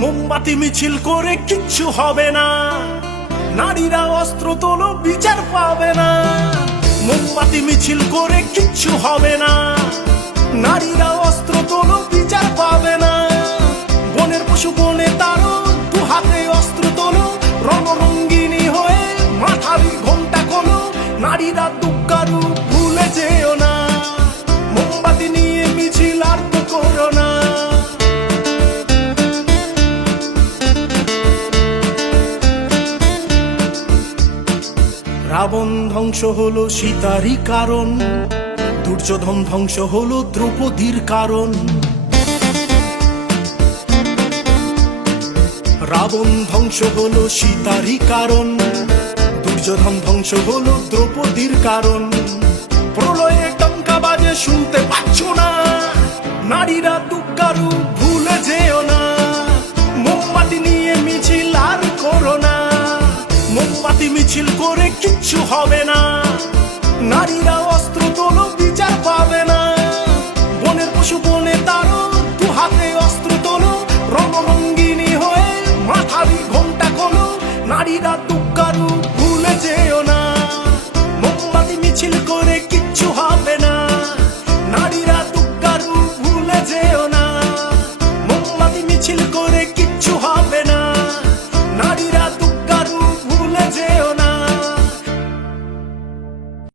মোমবাতি মিছিল করে কিচ্ছু হবে না, নারীরা অস্ত্র তোলো বিচার পাবে না। মোমবাতি মিছিল করে কিচ্ছু হবে না, নারীরা অস্ত্র তোলো বিচার পাবে না। বনের পশু বনে তারো, দু হাতে অস্ত্র তোলো, রণরঙ্গিনী হয়ে মাথারি ঘোমটা খোলো। নারীরা দুঃখারু ভুলে যেও না, মোমবাতি নিয়ে মিছিল আর তো করো না। রাবণ ধ্বংস হলো সীতারই কারণ, দুর্যোধন ধ্বংস হলো দ্রৌপদীর কারণ। রাবণ ধ্বংস হলো সীতারই কারণ, দুর্যোধন ধ্বংস হলো দ্রৌপদীর কারণ। প্রলয়ে টঙ্কা বাজে শুনতে পাচ্ছ না, নারীরা দুঃখারু ভুলে যেও না। মোমবাতি নিয়ে মিছিল আর করো না, মোমবাতি মিছিল করে কিচ্ছু হবে না, নারীরা অস্ত্র তোলো বিচার পাবে না। বনের পশু বনে তারো, দু হাতে অস্ত্র তোলো, রণরঙ্গিনী হয়ে মাথারি ঘোমটা খোলো। নারীরা দুঃখারু ভুলে যেও না, মোমবাতি মিছিল করে